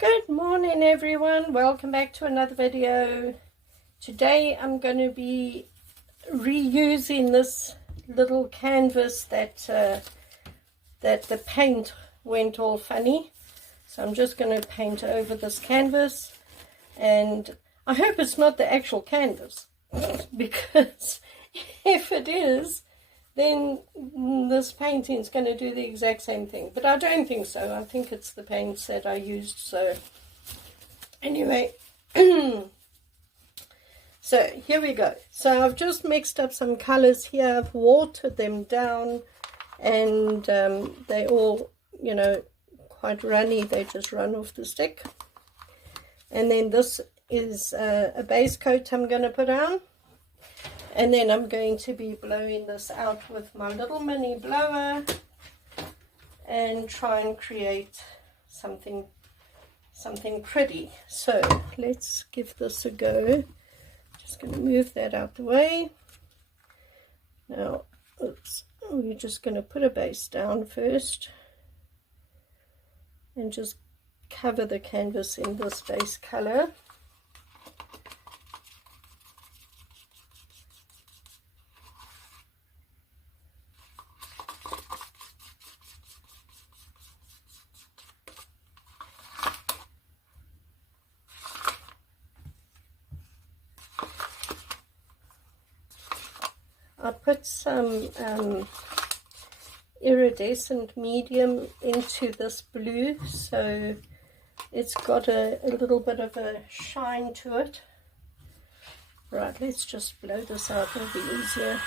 Good morning everyone, welcome back to another video. Today I'm going to be reusing this little canvas that the paint went all funny. So I'm just going to paint over this canvas, and I hope it's not the actual canvas because if it is, then this painting is going to do the exact same thing. But I don't think so. I think it's the paints that I used. So anyway, so here we go. So I've just mixed up some colors here. I've watered them down, and they all, you know, quite runny. They just run off the stick. And then this is a base coat I'm going to put on. And then I'm going to be blowing this out with my little mini blower and try and create something pretty. So let's give this a go. Just going to move that out the way. Now, oops, we're just going to put a base down first and just cover the canvas in this base color. I put some iridescent medium into this blue, so it's got a little bit of a shine to it. Right, let's just blow this out, it'll be easier.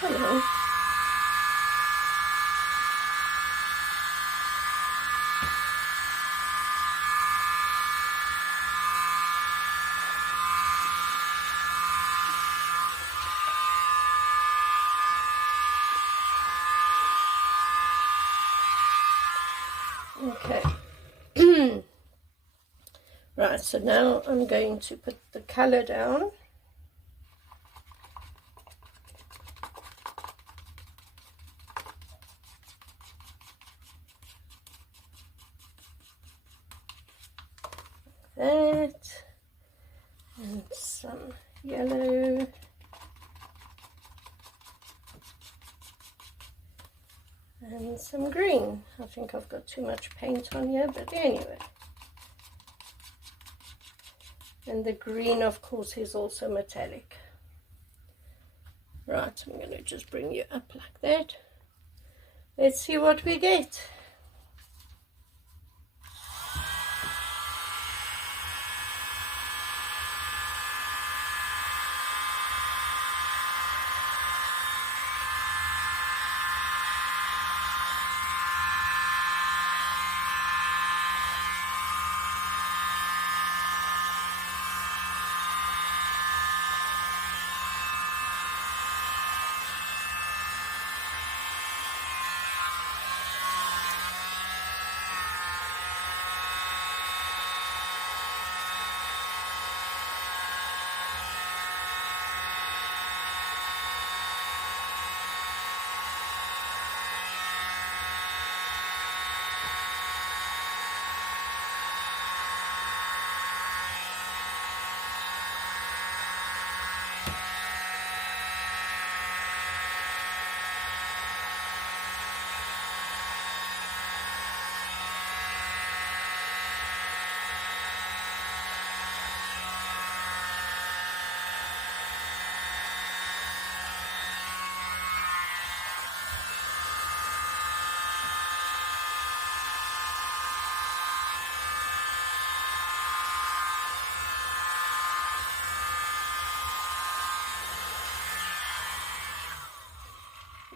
Come on. Okay. Right, so now I'm going to put the color down. That, and some yellow, and some green. I think I've got too much paint on here, but anyway. And the green, of course, is also metallic. Right, I'm going to just bring you up like that. Let's see what we get.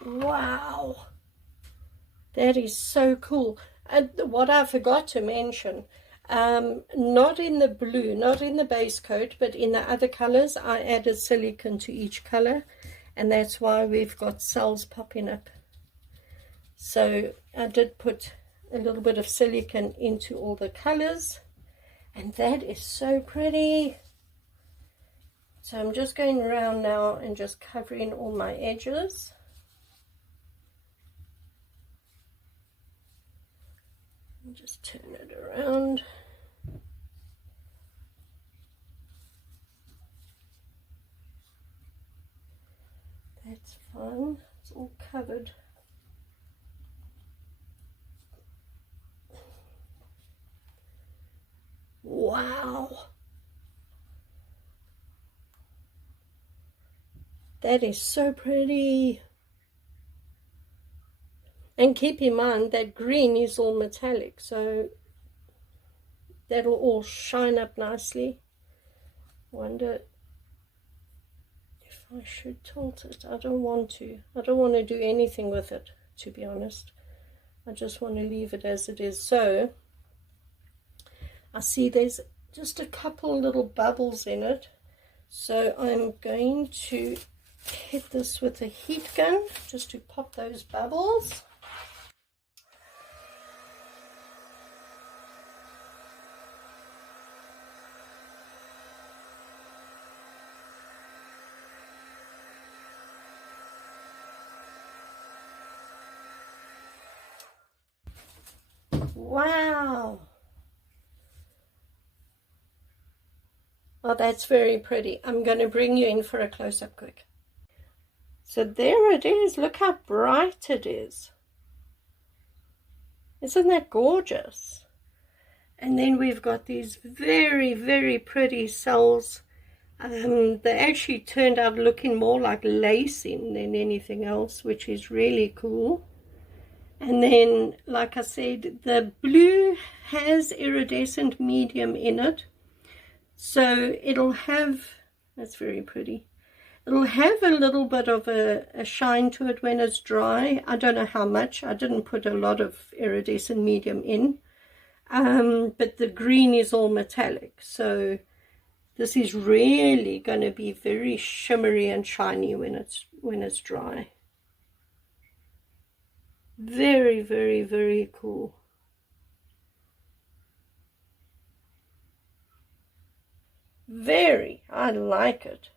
Wow, that is so cool. And what I forgot to mention, Not in the blue, not in the base coat, but in the other colors. I added silicone to each color, and that's why we've got cells popping up. So I did put a little bit of silicone into all the colors, and that is so pretty. So I'm just going around now and just covering all my edges. Just turn it around. That's fine. It's all covered. Wow. That is so pretty. And keep in mind that green is all metallic, so that'll all shine up nicely. Wonder if I should tilt it. I don't want to. I don't want to do anything with it, to be honest. I just want to leave it as it is. So I see there's just a couple little bubbles in it. So I'm going to hit this with a heat gun just to pop those bubbles. Wow. Oh, that's very pretty. I'm going to bring you in for a close-up quick. So there it is. Look how bright it is. Isn't that gorgeous? And then we've got these very, very pretty cells. They actually turned out looking more like lacing than anything else, which is really cool. And then, like I said, the blue has iridescent medium in it. So it'll have, that's very pretty. It'll have a little bit of a shine to it when it's dry. I don't know how much. I didn't put a lot of iridescent medium in. But the green is all metallic. So this is really going to be very shimmery and shiny when it's dry. Very, very, very cool. Very, I like it.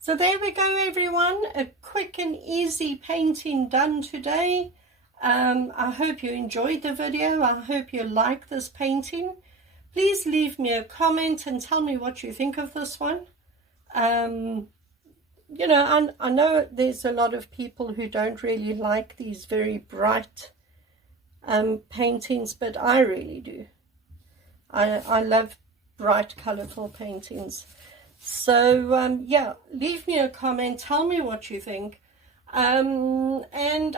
So there we go, everyone. A quick and easy painting done today. I hope you enjoyed the video. I hope you like this painting. Please leave me a comment and tell me what you think of this one. You know, I know there's a lot of people who don't really like these very bright paintings, but I really do. I love bright, colorful paintings. So, yeah, leave me a comment. Tell me what you think. And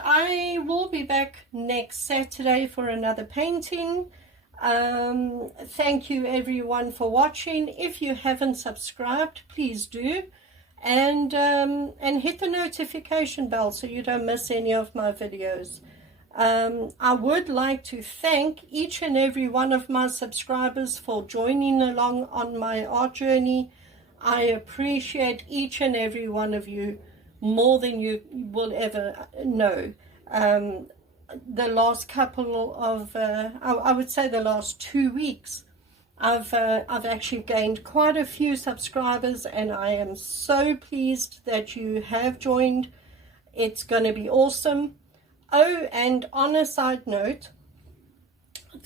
I will be back next Saturday for another painting. Thank you, everyone, for watching. If you haven't subscribed, please do. And hit the notification bell so you don't miss any of my videos. I would like to thank each and every one of my subscribers for joining along on my art journey. I appreciate each and every one of you more than you will ever know. The last couple of, I would say the last 2 weeks, I've actually gained quite a few subscribers, and I am so pleased that you have joined. It's going to be awesome. Oh, and on a side note,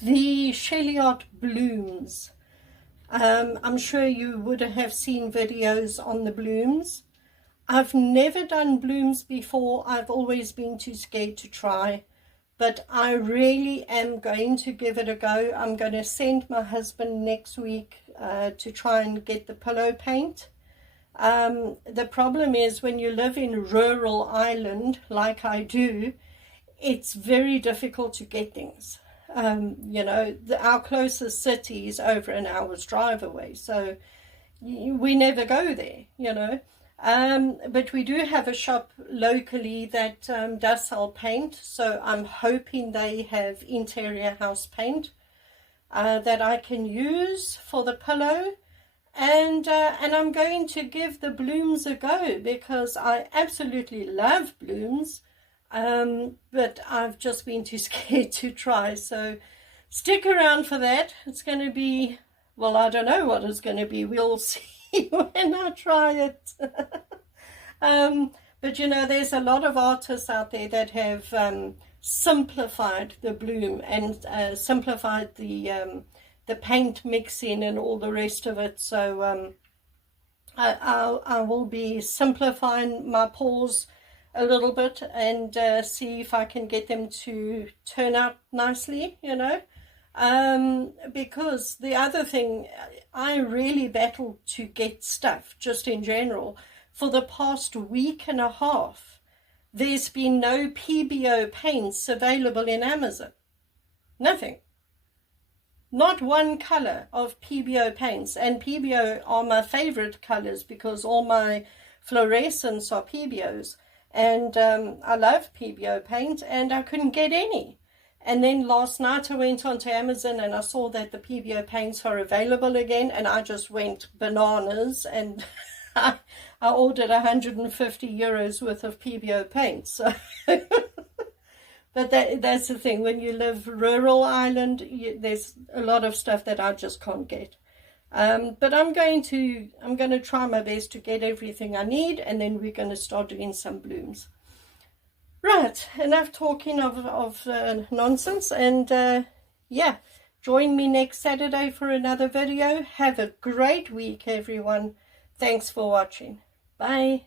the Shelly Art blooms. I'm sure you would have seen videos on the blooms. I've never done blooms before. I've always been too scared to try. But I really am going to give it a go. I'm going to send my husband next week to try and get the pillow paint. The problem is when you live in rural Ireland, like I do, it's very difficult to get things. You know, our closest city is over an hour's drive away. So we never go there, you know. But we do have a shop locally that does sell paint, so I'm hoping they have interior house paint that I can use for the pillow. And I'm going to give the blooms a go, because I absolutely love blooms, but I've just been too scared to try. So stick around for that. It's going to be, well, I don't know what it's going to be. We'll see when I try it. But you know, there's a lot of artists out there that have simplified the bloom and simplified the paint mixing and all the rest of it. So I will be simplifying my pours a little bit and see if I can get them to turn out nicely, you know. Because the other thing, I really battled to get stuff just in general. For the past week and a half, there's been no PBO paints available in Amazon. Nothing. Not one color of PBO paints. And PBO are my favorite colors because all my fluorescents are PBOs. And I love PBO paint, and I couldn't get any. And then last night I went onto Amazon and I saw that the PBO paints are available again, and I just went bananas, and I ordered 150 euros worth of PBO paint. So but that's the thing, when you live rural island, there's a lot of stuff that I just can't get. But I'm going to try my best to get everything I need, and then we're going to start doing some blooms. Right, enough talking of nonsense, and yeah, join me next Saturday for another video. Have a great week, everyone. Thanks for watching. Bye.